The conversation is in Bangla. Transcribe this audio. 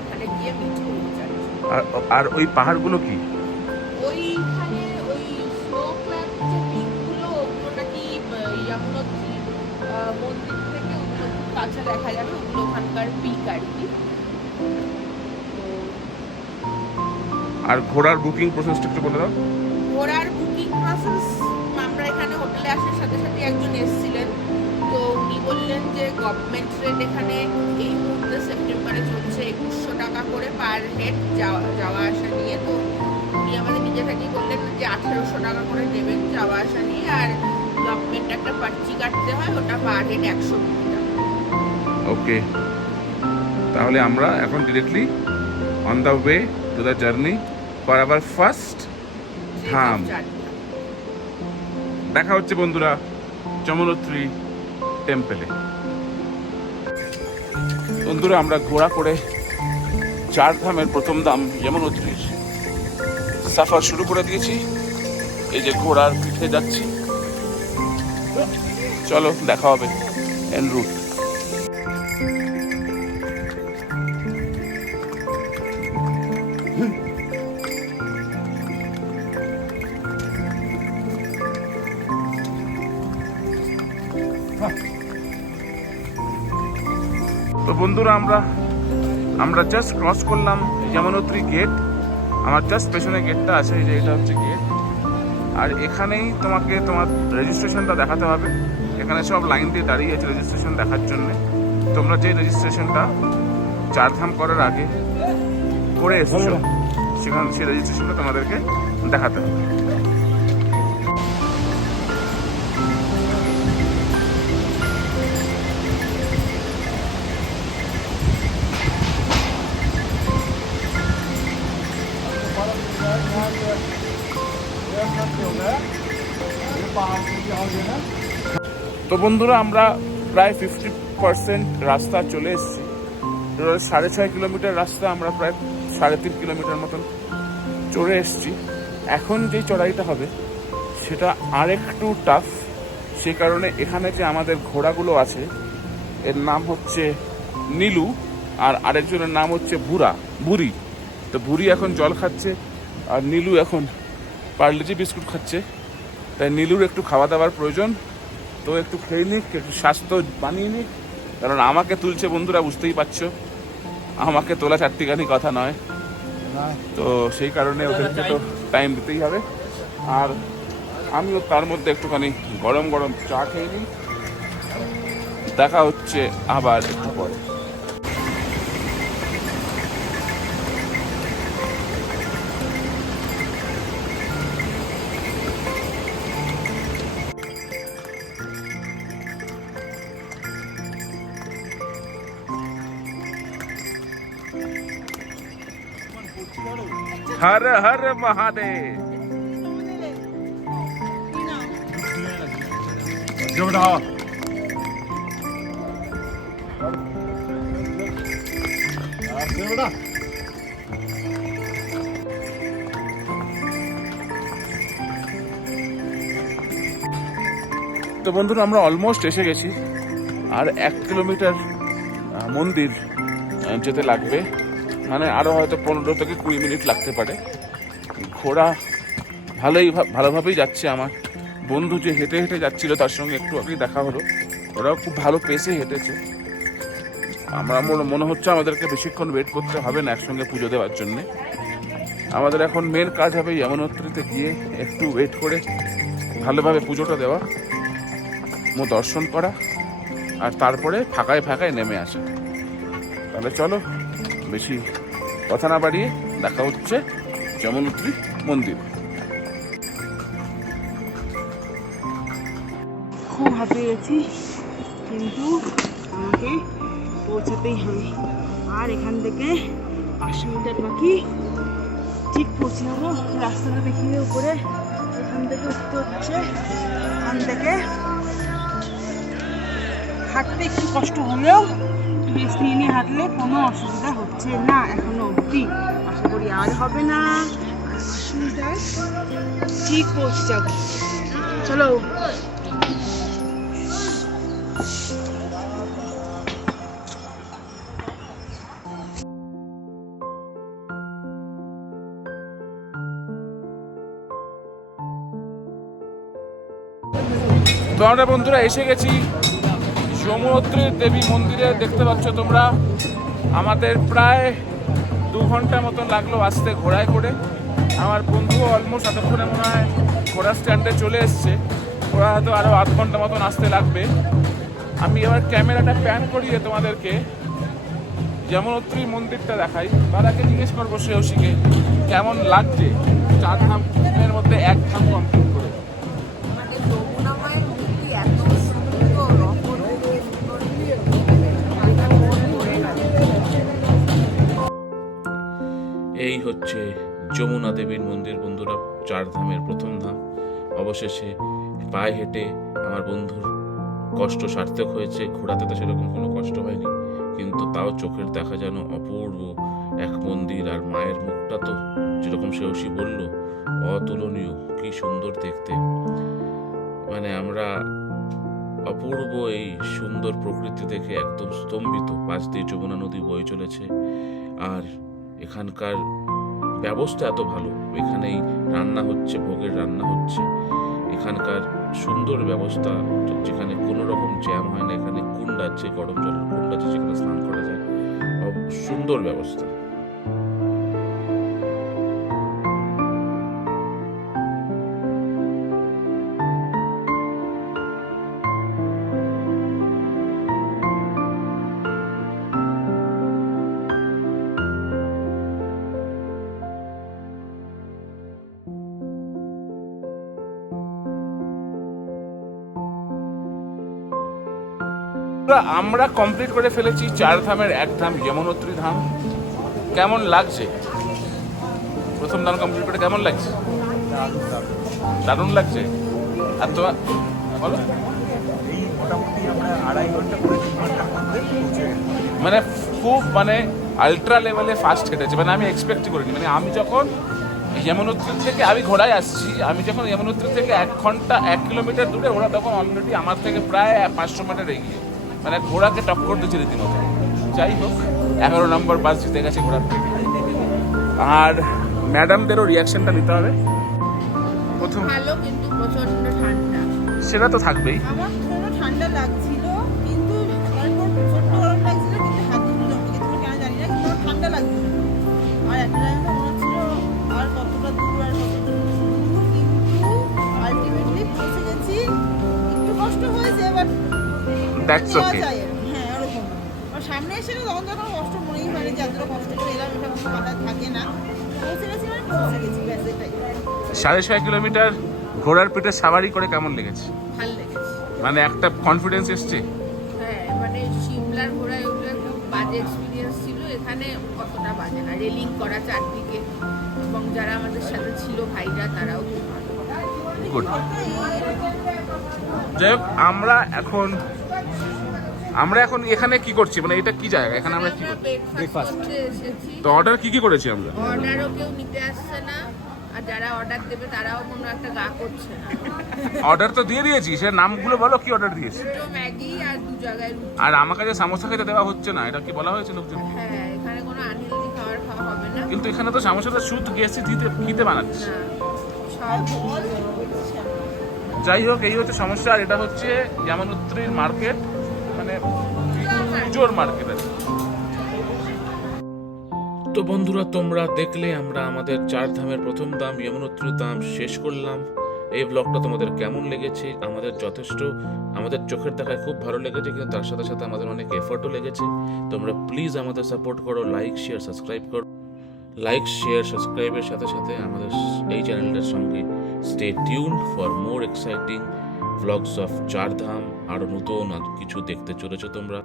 ওখানে গিয়ে মিট করতে চাচ্ছি। আর ওই পাহাড়গুলো কি? ওইখানে ওই স্নো ক্ল্যাপ যে পিকগুলো, ওগুলো নাকি যমুনোত্রী মন্দির থেকে ওগুলো খুব কাছে দেখা যাবে, ওগুলো ওখানকার পিক আর কি। আর ঘোড়ার বুকিং প্রসেসটা একটু বলে দাও। ঘোড়ার বুকিং প্রসেস, আমরা এখানে হোটেলে আসার সাথে সাথে একজন এসেছিলেন, তো উনি বললেন যে গভর্নমেন্ট রেট এখানে এই মুহূর্তে সেপ্টেম্বরে চলছে 2100 টাকা করে পার হেড যাওয়া আসা নিয়ে। তো উনি আমাদের নিজে থেকেই বললেন যে 1800 টাকা করে দেবেন যাওয়া আসা নিয়ে, আর গভর্নমেন্ট একটা পার্চি কাটতে হয়, ওটা পার হেড 120 টাকা। ওকে, তাহলে আমরা এখন directly on the way to the journey for our first ধাম। দেখা হচ্ছে বন্ধুরা যমুনোত্রী টেম্পলে। বন্ধুরা আমরা ঘোড়া করে 4 ধামের প্রথম ধাম যমুনোত্রীর সফর শুরু করে দিয়েছি। এই যে ঘোড়ার পিঠে যাচ্ছি, চলো দেখা হবে এন রুট। তো বন্ধুরা আমরা জাস্ট ক্রস করলাম যমুনোত্রী গেট। আমার জাস্ট পেছনে গেটটা আছে, এই যে এটা হচ্ছে গেট। আর এখানেই তোমাকে তোমার রেজিস্ট্রেশনটা দেখাতে হবে। এখানে সব লাইন দিয়ে দাঁড়িয়ে আছে রেজিস্ট্রেশন দেখার জন্যে। তোমরা যে রেজিস্ট্রেশনটা 4 ধাম করার আগে করে এসেছো, সেখানে সেই রেজিস্ট্রেশনটা তোমাদেরকে দেখাতে হবে। তো বন্ধুরা আমরা প্রায় 50% রাস্তা চলে এসেছি। 6.5 কিলোমিটার রাস্তা আমরা প্রায় 3.5 কিলোমিটার মতন চড়ে এসেছি। এখন যে চড়াইটা হবে সেটা আর একটু টাফ। সে কারণে এখানে যে আমাদের ঘোড়াগুলো আছে, এর নাম হচ্ছে নীলু, আর আরেকজনের নাম হচ্ছে বুড়ি। তো বুড়ি এখন জল খাচ্ছে, আর নীলু এখন পার্লেজি বিস্কুট খাচ্ছে। তাই নীলুর একটু খাওয়া দাওয়ার প্রয়োজন, তো একটু খেয়ে নিক, একটু স্বাস্থ্য বানিয়ে নিক। কারণ আমাকে তুলছে বন্ধুরা, বুঝতেই পারছো, আমাকে তোলা চারটিখানি কথা নয়। তো সেই কারণে ওদেরকে তো টাইম দিতেই হবে। আর আমিও তার মধ্যে একটুখানি গরম গরম চা খেয়ে নিই। দেখা হচ্ছে আবার একটু পরে। হর হর মহাদেব। তো বন্ধুরা আমরা অলমোস্ট এসে গেছি। আর 1 কিলোমিটার মন্দির যেতে লাগবে, মানে আরো হয়তো 15 থেকে 20 মিনিট লাগতে পারে। ঘোড়া ভালোভাবেই যাচ্ছে। আমার বন্ধু যে হেঁটে হেঁটে যাচ্ছিল তার সঙ্গে একটু আগেই দেখা হলো, ওরাও খুব ভালো পেসে হেঁটেছে। আমরা মনে হচ্ছে আমাদেরকে বেশিক্ষণ ওয়েট করতে হবে না একসঙ্গে পুজো দেওয়ার জন্যে। আমাদের এখন মেন কাজ হবে যমুনোত্রীতে গিয়ে একটু ওয়েট করে ভালোভাবে পুজোটা দেওয়া, দর্শন করা, আর তারপরে ফাঁকায় ফাঁকায় নেমে আসা। তাহলে চলো বেশি কথা না বাড়িয়ে দেখা হচ্ছে যমুনোত্রী মন্দির। খুব হাঁপিয়ে গেছি, কিন্তু আমাকে পৌঁছাতেই হবে। আর এখান থেকে 500 মিটার বাকি, ঠিক পৌঁছে যাবো। রাস্তাটা দেখিয়ে উপরে, এখান থেকে উঠতে হচ্ছে। এখান থেকে হাঁটতে একটু কষ্ট হলেও রেস্ট নিয়ে নিয়ে হাঁটলে কোনো অসুবিধা হচ্ছে না এখনো অবধি। আশা করি আর হবে না। 500 মিটার ঠিক পৌঁছে যাবো। চলো। তো আমরা বন্ধুরা এসে গেছি যমুনোত্রী দেবী মন্দিরে। দেখতে পাচ্ছ তোমরা, আমাদের প্রায় 2 ঘন্টা মতন লাগলো আসতে ঘোড়ায় করে। আমার বন্ধু অলমোস্ট এতক্ষণে মনে হয় ঘোড়া স্ট্যান্ডে চলে এসছে। ওরা হয়তো আরও 8 ঘন্টা মতন আসতে লাগবে। আমি এবার ক্যামেরাটা প্যান করিয়ে তোমাদেরকে যমুনোত্রী মন্দিরটা দেখাই। দাদাকে জিজ্ঞেস করবো শ্রেয়সীকে কেমন লাগছে 4 ধামের মধ্যে 1 ধাম কমপ্লিট করে। মানে যমুনা মায়ের মূর্তি এত সুন্দর, অপরূপ সুন্দর, মাথা মন ভরে গেল। এই হচ্ছে যমুনা দেবীর মন্দির বন্ধুরা, 4 ধামের প্রথম ধাম। অবশেষে পায়ে হেঁটে আমার বন্ধুর কষ্ট সার্থক হয়েছে। ঘোড়াতে তো সেরকম কোনো কষ্ট হয়নি, কিন্তু তাও চোখের দেখা যেন অপূর্ব এক মন্দির। আর মায়ের মুখটা তো যেরকম শ্রেয়সী বলল, অতুলনীয়, কি সুন্দর দেখতে। মানে আমরা অপূর্ব এই সুন্দর প্রকৃতি দেখে একদম স্তম্ভিত। পাশ দিয়ে যমুনা নদী বয়ে চলেছে, আর এখানকার ব্যবস্থা এত ভালো। এখানেই রান্না হচ্ছে, ভোগের রান্না হচ্ছে। এখানকার সুন্দর ব্যবস্থা, যেখানে কোনো রকম জ্যাম হয় না। এখানে কুণ্ড আছে, গরম জলের কুণ্ড আছে, যেখানে স্নান করা যায়। সুন্দর ব্যবস্থা। আমরা কমপ্লিট করে ফেলেছি 4 ধামের 1 ধাম যমুনোত্রী ধাম। কেমন লাগছে প্রথম ধাম কমপ্লিট করে? কেমন লাগছে? দারুণ লাগছে। আর তোমার বলো। এই মোটামুটি আমরা 2.5 ঘন্টা করে 3 ঘন্টার মধ্যে পৌঁছে গেছি। মানে খুব মানে আলট্রা লেভেলে ফাস্ট হেঁটেছে। মানে আমি এক্সপেক্টই করিনি। মানে আমি যখন যমুনোত্রী থেকে, আমি ঘোড়ায় আসছি, আমি যখন যমুনোত্রী থেকে 1 ঘন্টা 1 কিলোমিটার দূরে, ওরা তখন অলরেডি আমার থেকে প্রায় 500 মিটার এগিয়ে। মানে ঘোড়াকে টক্কর দিচ্ছে রীতিমতো। যাই হোক, 11 নম্বর বাস জিতে গেছে ঘোড়ার থেকে। আর ম্যাডামদেরও রিয়াকশনটা নিতে হবে। প্রথম ভালো, কিন্তু প্রচন্ড ঠান্ডা। সেটা তো থাকবেই। আমার কোনো ঠান্ডা লাগছিল, কিন্তু তারপর প্রচন্ড গরম লাগছিল, কিন্তু হাত ধুলো কিন্তু কেন জানি না, কিন্তু আমার ঠান্ডা লাগছিল। আর একটা জায়গায় মনে হচ্ছিল আর কতটা দূর, আর কতটা দূর, কিন্তু আলটিমেটলি পৌঁছে গেছি। একটু কষ্ট হয়েছে, বাট দ্যাটস ওকে। হ্যাঁ, ওরকম। আর সামনে এসে না তখন তখন কষ্ট মনেই হয়নি যে এতটা কষ্ট করে এলাম, এটা কোনো কথা থাকে না। পৌঁছে গেছি মানে পৌঁছে গেছি, ব্যাস এটাই। 6.5 কিলোমিটার ঘোড়ার পিঠে সাবারি করে কেমন লেগেছে? ভাল লেগেছে। মানে একটা কনফিডেন্স এসছে। হ্যাঁ, মানে সিমলার ঘোড়া এগুলো খুব বাজে এক্সপিরিয়েন্স ছিল। এখানে কতটা বাজে না, রেলিং করা চারদিকে, এবং যারা আমাদের সাথে ছিল ভাইরা, তারাও খুব ভালো। গুড। যাই হোক, আমরা এখন এখানে কি করছি? মানে এটা কি জায়গা? এখানে আমরা কি করছি? ব্রেকফাস্ট করতে এসেছি। তো অর্ডার কি করেছি আমরা? অর্ডারও কেউ নিতে আসছে না, আর যারা অর্ডার দেবে তারাও কোনো একটা গা করছে না। অর্ডার তো দিয়ে দিয়েছি, সে নামগুলো বলো কি অর্ডার দিয়েছি। 2 ম্যাগি আর 2 জায়গায় রুটি। আর আমাকে যে সামোসা খেতে দেওয়া হচ্ছে না, এটা কি বলা হয়েছে লোকজন? হ্যাঁ, এখানে কোনো আনহেলদি খাবার খাওয়া হবে না। কিন্তু এখানে তো সামোসাটা শুধু গেছি দিতে বানাচ্ছে। না, সব যাই হোক, এই হচ্ছে সমস্যা। আর এটা হচ্ছে যমুনোত্রীর মার্কেট, মানে পুজোর মার্কেট আর কি। তো বন্ধুরা, তোমরা দেখলে আমরা আমাদের 4 ধামের প্রথম ধাম যমুনোত্রী ধাম শেষ করলাম। এই ব্লগটা তোমাদের কেমন লেগেছে? আমাদের চোখের দেখায় খুব ভালো লেগেছে, কিন্তু তার সাথে সাথে আমাদের অনেক এফোর্টও লেগেছে। তোমরা প্লিজ আমাদের সাপোর্ট করো, লাইক শেয়ার সাবস্ক্রাইব করো। লাইক শেয়ার সাবস্ক্রাইবের সাথে সাথে আমাদের এই চ্যানেলটার সঙ্গে stay tuned for more exciting blogs of 4 Dham. আরও নতুন কিছু দেখতে চলেছো তোমরা।